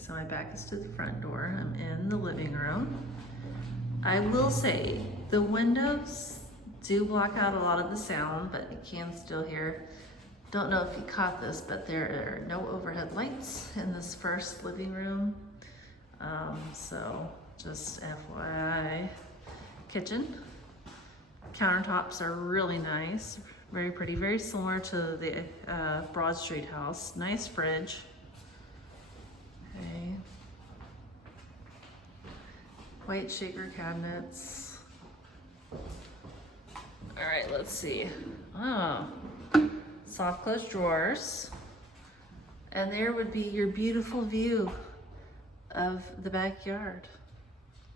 so my back is to the front door. I'm in the living room. I will say the windows do block out a lot of the sound, but you can still hear. Don't know if you caught this, but there are no overhead lights in this first living room. So just FYI. Kitchen. Countertops are really nice, very pretty, very similar to the Broad Street house. Nice fridge. Okay. White shaker cabinets. All right, let's see. Oh, soft close drawers. And there would be your beautiful view of the backyard.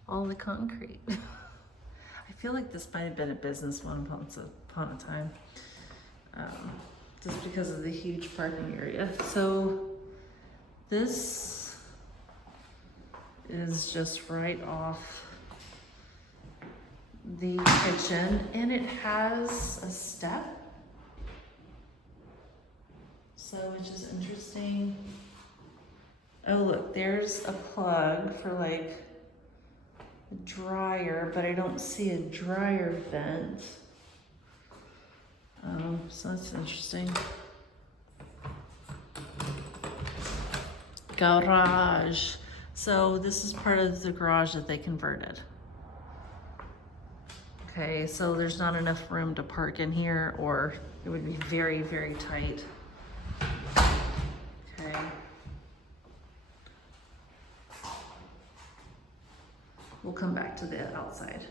All the concrete. I feel like this might have been a business once upon a time. Just because of the huge parking area. So this is just right off the kitchen, and it has a step. So, which is interesting. Oh look, there's a plug for like a dryer, but I don't see a dryer vent. So that's interesting. Garage. So this is part of the garage that they converted. Okay, so there's not enough room to park in here, or it would be very, very tight. Okay. We'll come back to the outside.